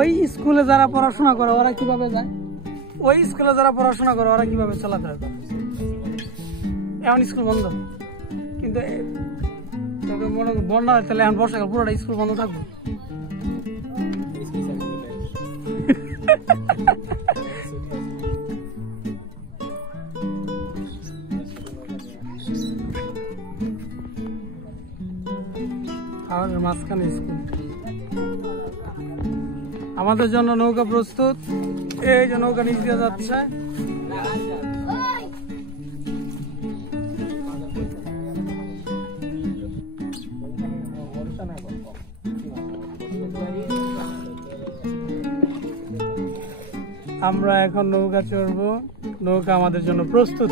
ওই স্কুলে যারা পড়াশোনা করে ওরা কিভাবে যায়? ওই স্কুলে যারা পড়াশোনা করে ওরা কিভাবে চলাফেরা করে? এখন স্কুল বন্ধ, কিন্তু মনে বন্যা হয় তাহলে এখন বর্ষাকাল পুরোটা স্কুল বন্ধ থাকবে। মাঝখানে স্কুল, আমাদের জন্য নৌকা প্রস্তুত। এই যে নৌকা নিচ দিয়ে যাচ্ছে। আমরা এখন নৌকা চড়বো, নৌকা আমাদের জন্য প্রস্তুত।